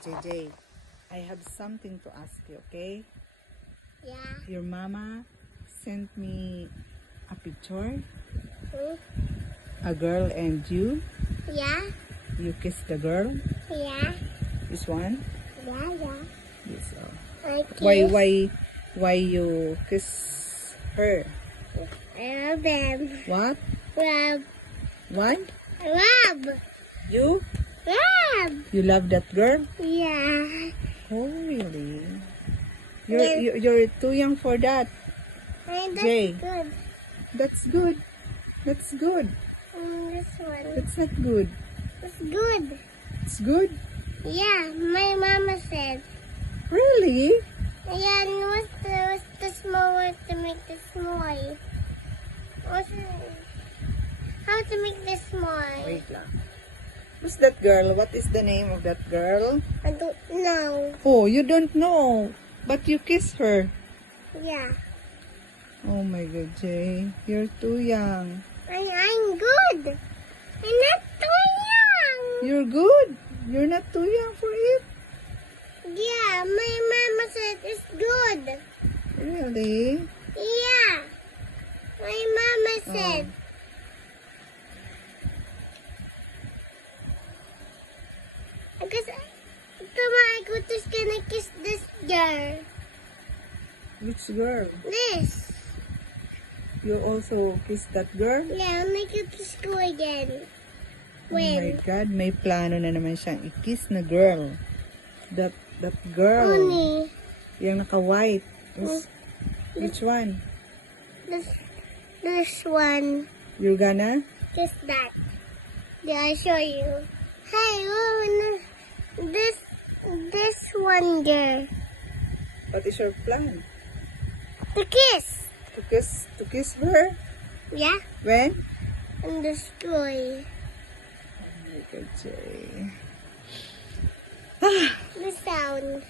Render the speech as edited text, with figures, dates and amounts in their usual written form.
JJ, I have something to ask you, okay? Yeah. Your mama sent me a picture, a girl and you. Yeah. You kissed the girl. Yeah. This one. Yeah. Yes. I Why you kiss her? love them. What? Love. Why? Love. You? Love. You love that girl? Yeah. Oh, really? Yes. You're too young for that. And that's Jay. good. That's good. That's good. This one. That's not good. It's good. It's good. Yeah, my mama said. Really? Yeah, and what's the small word to make this small? How to make this small? Wait lang. Who's that girl? What is the name of that girl? I don't know. Oh, you don't know. But you kiss her. Yeah. Oh my God, Jay. You're too young. I'm good. I'm not too young. You're good. You're not too young for it. Yeah, my mama said it's good. Really? Yeah. My mama said. Because tomorrow is gonna kiss this girl. Which girl? This. You also kiss that girl? Yeah, I'll make it to school again. Oh my When? God, may plano na naman siyang i-kiss na girl. That girl. Only. Yung naka-white. Which one? This one. You're gonna? Just that. Yeah, I'll show you. Hey, this one girl. What is your plan? The kiss. To kiss her? Yeah. When? And the school. Oh my God, Jay. The sound.